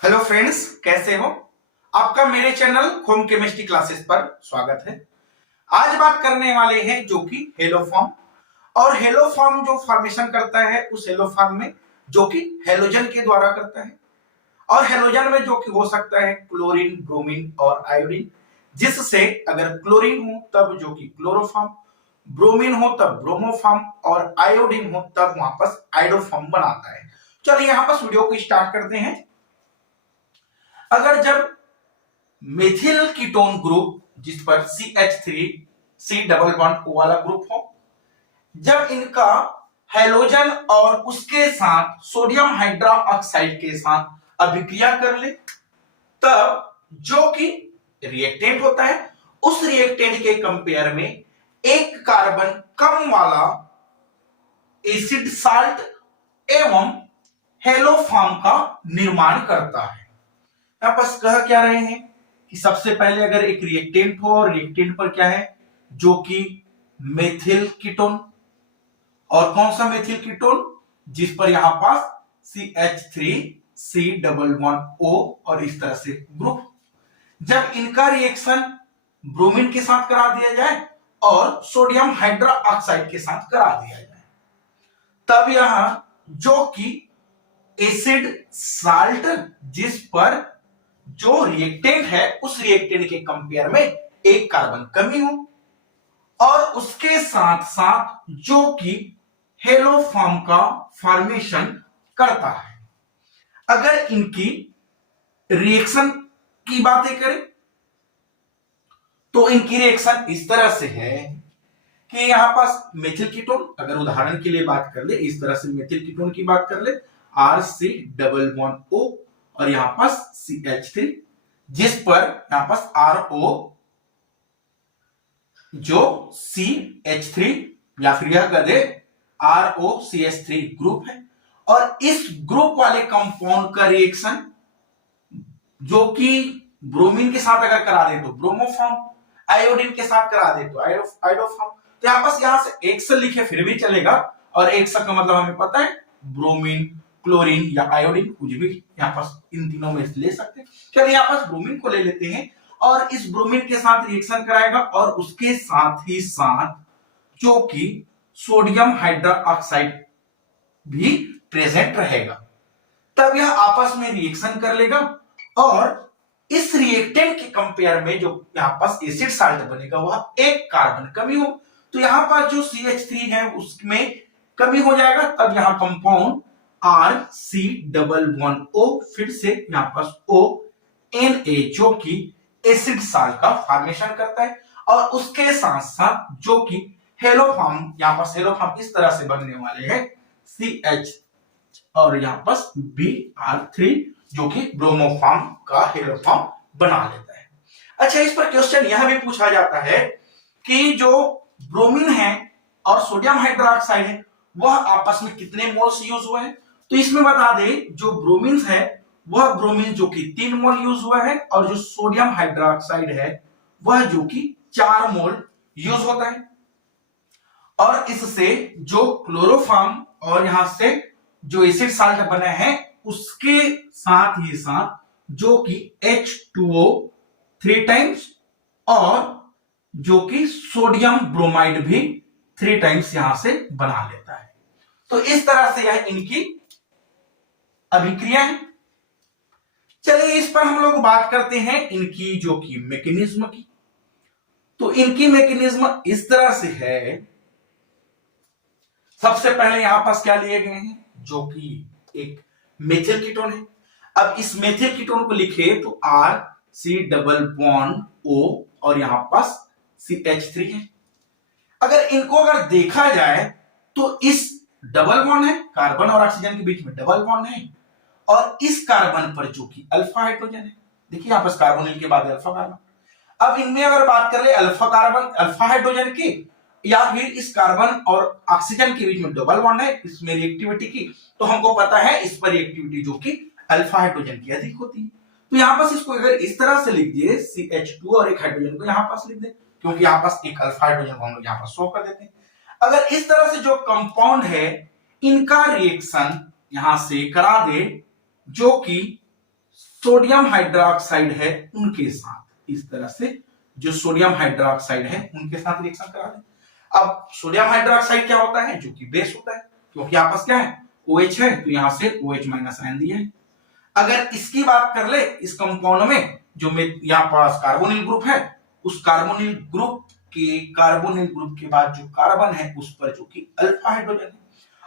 Hello friends, कैसे हो? आपका मेरे चैनल होम केमिस्ट्री क्लासेस पर स्वागत है। आज बात करने वाले हैं जो कि हेलोफॉर्म। और हेलोफॉर्म जो फॉर्मेशन करता है उस हेलोफॉर्म में जो कि हेलोजन के द्वारा करता है। और हेलोजन में जो कि हो सकता है क्लोरीन, ब्रोमीन और आयोडीन, जिससे अगर क्लोरीन हो तब जो कि क्लोरोफॉर्म, ब्रोमीन हो तब ब्रोमोफॉर्म और आयोडीन हो तब वापस आइडोफॉर्म बनाता है। चलिए यहां पर वीडियो को स्टार्ट करते हैं। अगर जब मेथिल कीटोन ग्रुप, जिस पर CH3 C double bond O वाला ग्रुप हो, जब इनका हेलोजन और उसके साथ सोडियम हाइड्रोक्साइड के साथ अभिक्रिया कर ले, तब जो कि रिएक्टेंट होता है उस रिएक्टेंट के कंपेयर में एक कार्बन कम वाला एसिड साल्ट एवं हेलोफॉर्म का निर्माण करता है। यहां पर कह क्या रहे हैं कि सबसे पहले अगर एक रिएक्टेंट हो और रिएक्टेंट पर क्या है जो कि मेथिल कीटोन, और कौन सा मेथिल कीटोन, जिस पर यहां पास CH3 C double bond O और इस तरह से ग्रुप, जब इनका रिएक्शन ब्रोमीन के साथ करा दिया जाए और सोडियम हाइड्रोक्साइड के साथ करा दिया जाए, तब यहां जो कि एसिड साल्ट, जिस पर जो रिएक्टेंट है उस रिएक्टेंट के कंपेयर में एक कार्बन कमी हो, और उसके साथ साथ जो कि हेलोफॉर्म का फॉर्मेशन करता है। अगर इनकी रिएक्शन की बातें करें तो इनकी रिएक्शन इस तरह से है कि यहां पास मेथिल कीटोन, अगर उदाहरण के लिए बात कर ले, इस तरह से मेथिल कीटोन की बात कर ले, RC डबल बॉन्ड O और यहां पास CH3, जिस पर यहां पास RO जो CH3 या फिर यह कर दे ROCH3 ग्रुप है, और इस ग्रुप वाले कंपाउंड का रिएक्शन जो कि ब्रोमीन के साथ अगर करा दे तो ब्रोमोफॉर्म, आयोडीन के साथ करा दे तो आइडोफॉर्म। तो यहां से एक से लिखे फिर भी चलेगा, और एक से का मतलब हमें पता है ब्रोमीन, क्लोरीन या आयोडीन, कुछ भी यहाँ पास इन तीनों में ले सकते हैं। चलिए यहाँ पास ब्रोमीन को ले लेते हैं, और इस ब्रोमीन के साथ रिएक्शन कराएगा और उसके साथ ही साथ जो कि सोडियम हाइड्रोक्साइड भी प्रेजेंट रहेगा, तब यह आपस में रिएक्शन कर लेगा, और इस रिएक्टेंट के कंपेयर में जो यहाँ पास एसिड साल्ट बनेगा वह एक कार्बन कमी हो, तो यहाँ पास जो CH3 है उसमें कमी हो जाएगा, तब यहाँ compound RC double bond O, फिर से यहाँ पास ONA जो कि एसिड साल्ट का फॉर्मेशन करता है, और उसके साथ साथ जो कि हेलोफॉर्म, यहाँ पास हेलोफॉर्म इस तरह से बनने वाले हैं CH और यहाँ पास Br3 जो कि ब्रोमोफॉर्म का हेलोफॉर्म बना लेता है। अच्छा, इस पर क्वेश्चन यह भी पूछा जाता है कि जो ब्रोमीन है और सोडियम हाइड्रोक्साइड है वह आपस में कितने मोल्स यूज हुए हैं। तो इसमें बता दे जो ब्रोमीन है वह ब्रोमीन जो कि 3 मोल यूज हुआ है, और जो सोडियम हाइड्रोक्साइड है वह जो कि 4 मोल यूज होता है। और इससे जो क्लोरोफॉर्म और यहां से जो एसिड साल्ट बने हैं उसके साथ ही साथ जो कि H2O 3 टाइम्स और जो कि सोडियम ब्रोमाइड भी 3 टाइम्स यहां से बना लेता है। तो इस तरह से यह इनकी अभिक्रिया है। चलिए इस पर हम लोग बात करते हैं इनकी जो कि मैकेनिज्म की। तो इनकी मैकेनिज्म इस तरह से है, सबसे पहले यहां पास क्या लिए गए हैं जो कि एक मेथिल कीटोन है। अब इस मेथिल कीटोन को लिखे तो RC डबल बॉन्ड O और यहां पास CH3 है। अगर इनको अगर देखा जाए तो इस डबल बॉन्ड है, कार्बन और ऑक्सीजन के बीच में डबल बॉन्ड है, और इस कार्बन पर जो कि अल्फा हाइड्रोजन है, देखिए यहां पर कार्बोनिल के बाद अल्फा कार्बन। अब इनमें अगर बात कर ले अल्फा कार्बन, अल्फा हाइड्रोजन की, या फिर इस कार्बन और ऑक्सीजन के बीच में डबल बॉन्ड है, इसमें रिएक्टिविटी की, तो हमको पता है इस पर रिएक्टिविटी जो कि अल्फा हाइड्रोजन की अधिक होती है। तो यहां पास इसको अगर इस तरह से लिख दिए CH2 और एक हाइड्रोजन को यहां पास लिख दे, क्योंकि यहां पास एक अल्फा हाइड्रोजन को हम लोग यहां पर शो कर देते हैं। अगर इस तरह से जो कंपाउंड है इनका रिएक्शन यहां से करा दे जो कि सोडियम हाइड्रोक्साइड है उनके साथ, इस तरह से जो सोडियम हाइड्रोक्साइड है उनके साथ रिएक्शन करा दें। अब सोडियम हाइड्रोक्साइड क्या होता है, जो कि बेस होता है, क्योंकि आपस क्या है OH है, तो यहां से OH माइनस आयन दिया है। अगर इसकी बात कर ले, इस कंपाउंड में जो यहाँ पास कार्बोनिल ग्रुप है, उस कार्बोनिल ग्रुप के बाद जो कार्बन है उस पर जो कि अल्फा हाइड्रोजन है,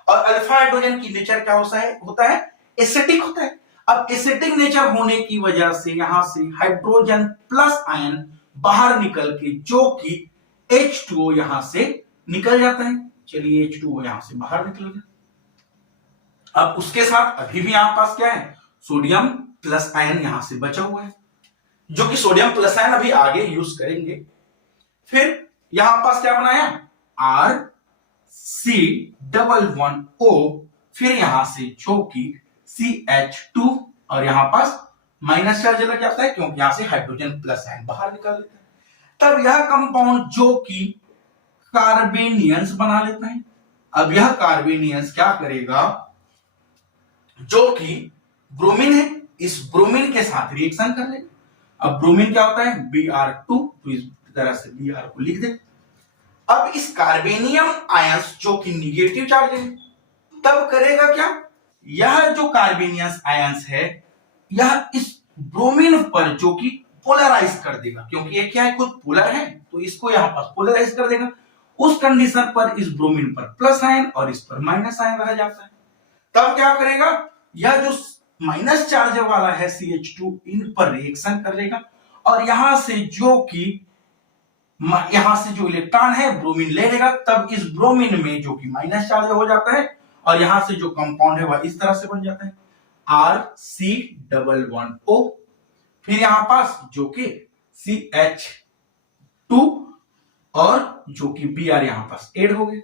और अल्फा हाइड्रोजन की नेचर क्या होता है एसिडिक होता है। अब एसिडिक नेचर होने की वजह से यहां से हाइड्रोजन प्लस आयन बाहर निकल के जो कि H2O यहां से निकल जाता है। चलिए H2O यहां से बाहर निकल गया। अब उसके साथ अभी भी यहां पास क्या है, सोडियम प्लस आयन यहां से बचा हुआ है, जो कि सोडियम प्लस आयन अभी आगे यूज करेंगे। फिर यहां पास क्या बनाया, RC11O, फिर यहां से जो कि CH2, और यहां पास माइनस चार्ज लग जाता है क्योंकि यहां से हाइड्रोजन प्लस आयन बाहर निकल देता है। तब यह कंपाउंड जो कि कार्बेनियंस बना लेता है। अब यह कार्बेनियंस क्या करेगा, जो कि ब्रोमीन है, इस ब्रोमीन के साथ रिएक्शन कर लेगा। अब ब्रोमीन क्या होता है Br2, तो इस तरह से Br को लिख दे। अब इस कार्बेनियम आयंस जो कि निगेटिव चार्ज है, तब करेगा क्या, यह जो कार्बेनियस आयंस है यह इस ब्रोमीन पर जो कि पोलराइज कर देगा, क्योंकि ये क्या है खुद पोलर है, तो इसको यहां पर पोलराइज कर देगा। उस कंडीशन पर इस ब्रोमीन पर प्लस आयन और इस पर माइनस आयन रह जाता है। तब क्या करेगा, यह जो माइनस चार्ज वाला है CH2 इन पर रिएक्शन करेगा, और यहां से जो इलेक्ट्रॉन है ब्रोमीन ले लेगा। तब इस ब्रोमीन में जो कि माइनस चार्ज हो जाता है, और यहां से जो कंपाउंड है वह इस तरह से बन जाता है RC11O, फिर यहां पास जो कि CH2 और जो कि Br यहां पास ऐड हो गए।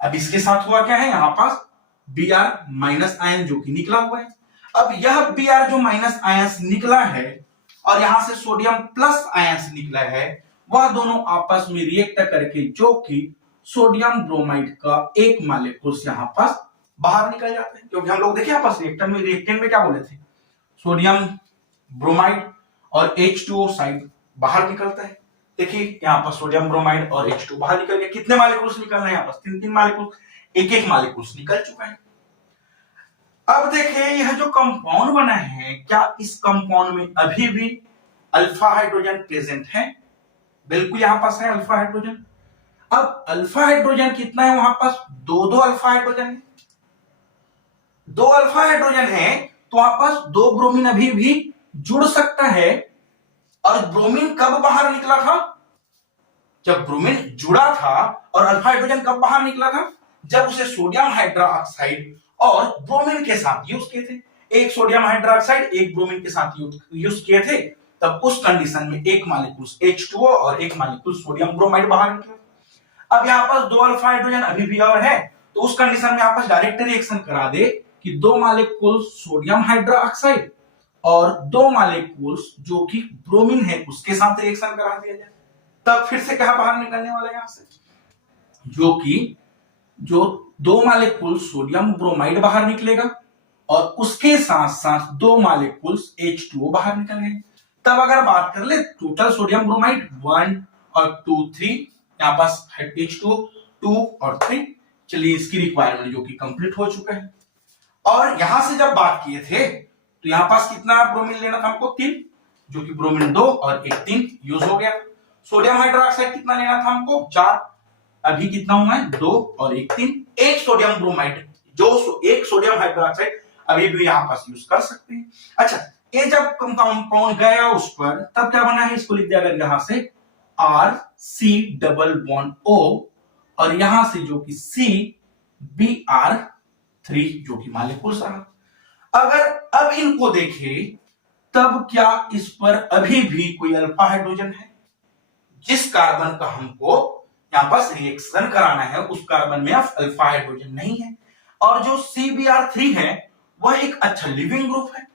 अब इसके साथ हुआ क्या है, यहां पास Br माइनस आयन जो कि निकला हुआ है। अब यह Br जो माइनस आयंस निकला है और यहां से सोडियम प्लस आयंस निकला है, वह दोनों आपस में रिएक्ट करके जो कि सोडियम ब्रोमाइड का एक मॉलिक्यूल्स यहां पास बाहर निकल जाते हैं। क्योंकि हम लोग देखिए आपस रिएक्टेंट में क्या बोले थे, सोडियम ब्रोमाइड और H2O साइड बाहर निकलता है। देखिए यहाँ पर सोडियम ब्रोमाइड और H2 बाहर निकल गया। कितने मॉलिक्यूल्स निकल रहे हैं, यहाँ पर 3 मॉलिक्यूल्स, एक मॉलिक्यूल्स निकल चुका है। अब देखिए यह जो कंपाउंड बना है, क्या इस कंपाउंड में अभी भी अल्फा हाइड्रोजन प्रेजेंट है? बिल्कुल यहां पास है अल्फा हाइड्रोजन। अब अल्फा हाइड्रोजन कितना है, वहां पास दो अल्फा हाइड्रोजन है। 2 अल्फा हाइड्रोजन है तो वहां पास 2 ब्रोमीन अभी भी जुड़ सकता है। और ब्रोमीन कब बाहर निकला था, जब ब्रोमीन जुड़ा था। और अल्फा हाइड्रोजन कब बाहर निकला था, जब उसे सोडियम हाइड्रोक्साइड और ब्रोमीन के साथ यूज किए थे। एक सोडियम हाइड्रोक्साइड एक ब्रोमीन के साथ यूज किए थे, तब उस कंडीशन में एक मॉलिक्यूल H2O और एक मॉलिक्यूल सोडियम ब्रोमाइड बाहर निकला। अब यहाँ पर 2 अल्फा हाइड्रोजन अभी भी और है, तो उस कंडीशन में आपस डायरेक्ट रिएक्शन करा दे कि 2 मॉलिक्यूल सोडियम हाइड्रोक्साइड और 2 मॉलिक्यूल्स जो कि ब्रोमीन है उसके साथ रिएक्शन करा दिया जाए। तब फिर से क्या बाहर निकलने वाला है, यहां से जो 2 मॉलिक्यूल सोडियम ब्रोमाइड बाहर निकलेगा और उसके साथ साथ 2 मॉलिक्यूल्स H2O बाहर निकल गए। तब अगर बात कर ले टोटल सोडियम ब्रोमाइड 1 और 2 3, यहां पास H2O 2 और 3। चलिए इसकी रिक्वायरमेंट जो कि कंप्लीट हो चुका है। और यहां से जब बात किए थे तो यहां पास कितना ब्रोमीन लेना था हमको, 3, जो कि ब्रोमीन 2 और एक 3 यूज हो गया। सोडियम हाइड्रोक्साइड कितना लेना था हमको, 4, अभी कितना हुआ है 2 और एक 3। एक सोडियम ब्रोमाइड एक सोडियम हाइड्रोक्साइड अभी भी यहां पास यूज कर सकते हैं। अच्छा, ये जब कंपाउंड गया उस पर, तब क्या बना है, इसको लिख दिया अगर यहां से RC11O और यहां से जो कि CBr3 जो कि मॉलिक्यूल्स रहा। अगर अब इनको देखें तब क्या इस पर अभी भी कोई अल्फा हाइड्रोजन है, जिस कार्बन का हमको यहां पास रिएक्शन कराना है उस कार्बन में अब अल्फा हाइड्रोजन नहीं है। और जो CBr3 है वह एक अच्छा लिविंग ग्रुप है।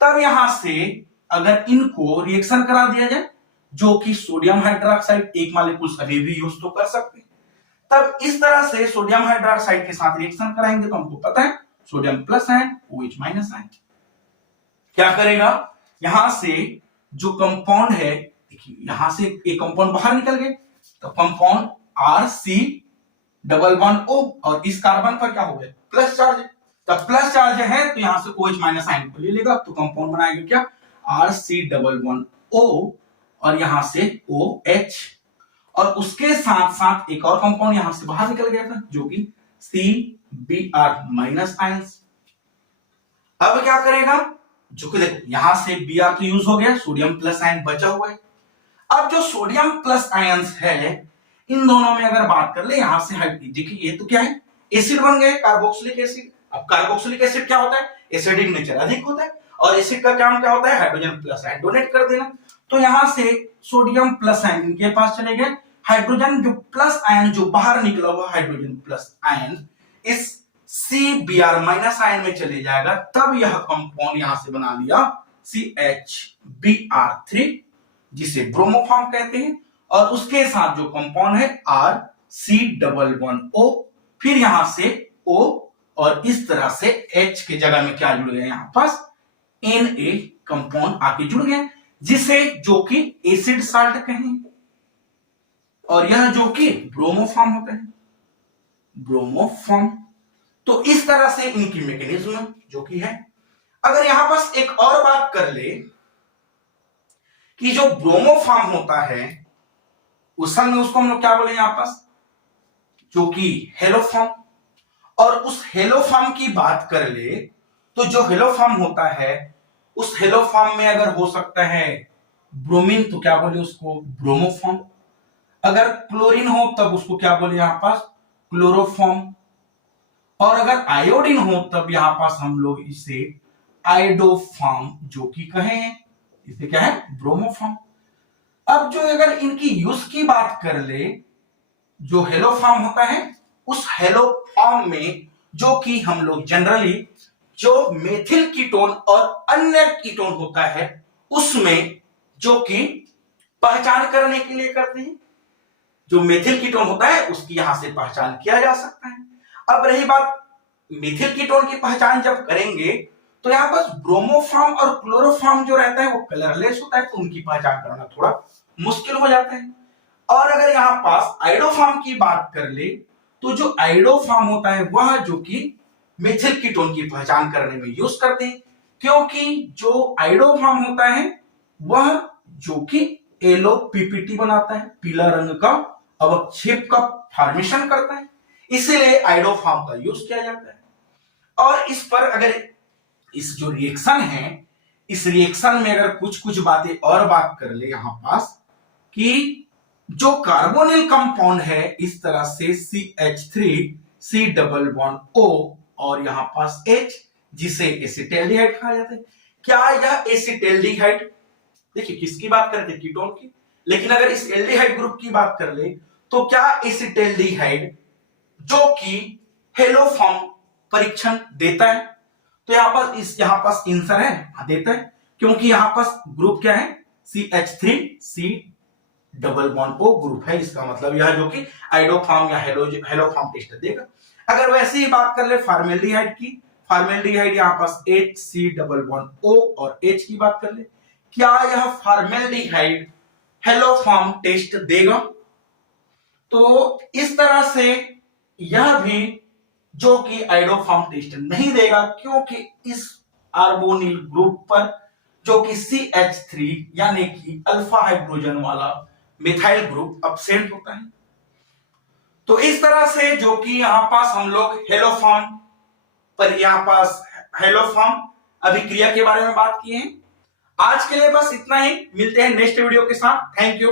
तब यहां से अगर इनको रिएक्शन करा दिया जाए, जो कि सोडियम हाइड्रोक्साइड एक मॉलिक्यूल अभी भी यूज तो कर सकते हैं, तब इस तरह से सोडियम हाइड्रोक्साइड के साथ रिएक्शन कराएंगे तो हमको पता है sodium plus ion OH minus ion क्या करेगा, यहां से जो कंपाउंड है, देखिए यहां से एक कंपाउंड बाहर निकल गए, तो compound RC double bond O, और इस कार्बन पर क्या हो गया प्लस चार्ज, तब प्लस चार्ज है तो यहां से OH माइनस आयन को ले लेगा, तो कंपाउंड बनाएगा क्या RC डबल बॉन्ड O, और यहां से OH, और उसके साथ साथ एक और कंपाउंड यहां से बाहर निकल गया था जो कि CBr माइनस आयंस। अब क्या करेगा, जो कि देखो यहां से Br तो यूज हो गया, सोडियम प्लस आयन बचा हुआ है। अब जो सोडियम प्लस आयंस है, इन दोनों में अगर बात कर ले, यहां से देखिए ये तो क्या है, एसिड बन गए, कार्बोक्सिलिक एसिड। अब कार्बोक्सिलिक एसिड क्या होता है, एसिडिक नेचर अधिक होता है, और एसिड का काम क्या होता है, हाइड्रोजन प्लस आयन डोनेट कर देना। तो यहां से सोडियम प्लस आयन इनके पास चले गए, हाइड्रोजन जो प्लस आयन जो बाहर निकला हुआ हाइड्रोजन प्लस आयन इस CBr माइनस आयन में चले जाएगा, तब यह कंपाउंड यहां से बना लिया CHBr3, जिसे ब्रोमोफॉर्म कहते हैं, और उसके साथ जो कंपाउंड है RC डबल बॉन्ड O, फिर यहां से O, और इस तरह से H के जगह में क्या जुड़ गया, यहां पास Na कंपाउंड आके जुड़ गया, जिसे जो कि एसिड साल्ट कहें, और यह जो कि ब्रोमोफॉर्म होता है, ब्रोमोफॉर्म। तो इस तरह से इनकी मैकेनिज्म जो कि है। अगर यहां पास एक और बात कर ले कि जो ब्रोमोफॉर्म होता है उस समय उसको हम लोग क्या बोले यहां पास, जो कि हेलोफॉर्म, और उस हेलोफॉर्म की बात कर ले तो जो हेलोफॉर्म होता है उस हेलोफॉर्म में अगर हो सकता है ब्रोमीन तो क्या बोले उसको ब्रोमोफॉर्म, अगर क्लोरीन हो तब उसको क्या बोले यहां पास क्लोरोफॉर्म, और अगर आयोडीन हो तब यहां पास हम लोग इसे आइडोफॉर्म जो कि कहें, इसे क्या है ब्रोमोफॉर्म। अब जो अगर इनकी यूज की बात कर ले, जो हेलोफॉर्म होता है उस हेलोफॉर्म में जो कि हम लोग जनरली जो मेथिल कीटोन और अन्य कीटोन होता है उसमें जो कि पहचान करने के लिए करते हैं, जो मेथिल कीटोन होता है उसकी यहां से पहचान किया जा सकता है। अब रही बात मेथिल कीटोन की पहचान जब करेंगे तो यहां पर ब्रोमोफॉर्म और क्लोरोफॉर्म जो रहता है वो कलरलेस होता है, तो उनकी पहचान करना थोड़ा मुश्किल हो जाता है। और अगर यहां पास आइडोफॉर्म की बात कर ले तो जो आइडोफॉर्म होता है वह जो कि मेथिल कीटोन की पहचान करने में यूज करते हैं, क्योंकि जो आइडोफॉर्म होता है वह जो कि एलोपीपीटी बनाता है, पीला रंग का अवक्षेप का फॉर्मेशन करता है, इसीलिए आइडोफॉर्म का यूज किया जाता है। और इस पर अगर इस जो रिएक्शन है, इस रिएक्शन में अगर कुछ कुछ बातें और बात कर ले यहां पास कि जो कार्बोनिल कंपाउंड है इस तरह से CH3 डबल बॉन्ड O और यहां पास H, जिसे एसिटाल्डिहाइड कहा जाता है। क्या यह एसिटाल्डिहाइड, देखिए किसकी बात करते हैं कीटोन की, लेकिन अगर इस एल्डिहाइड ग्रुप की बात कर ले तो क्या एसिटाल्डिहाइड जो कि हेलोफॉर्म परीक्षण देता है, तो यहां पास आंसर है हाँ देता है, क्योंकि यहां पास ग्रुप क्या है CH3 double bond O group है, इसका मतलब यह जो कि आइडोफॉर्म या हेलोफॉर्म टेस्ट देगा। अगर वैसे ही बात कर ले फॉर्मेल्डिहाइड की, फॉर्मेल्डिहाइड यहां पास HC डबल बॉन्ड O और H की बात कर ले, क्या यह फॉर्मेल्डिहाइड हेलोफॉर्म टेस्ट देगा, तो इस तरह से यह भी जो कि आइडोफॉर्म टेस्ट नहीं देगा, क्योंकि इस कार्बोनिल ग्रुप पर जो कि CH3 यानी कि अल्फा हाइड्रोजन वाला मिथाइल ग्रुप एब्सेंट होता है। तो इस तरह से जो कि यहां पास हम लोग हेलोफॉर्म पर यहां पास हेलोफॉर्म अभिक्रिया के बारे में बात किए हैं। आज के लिए बस इतना ही, मिलते हैं नेक्स्ट वीडियो के साथ। Thank you.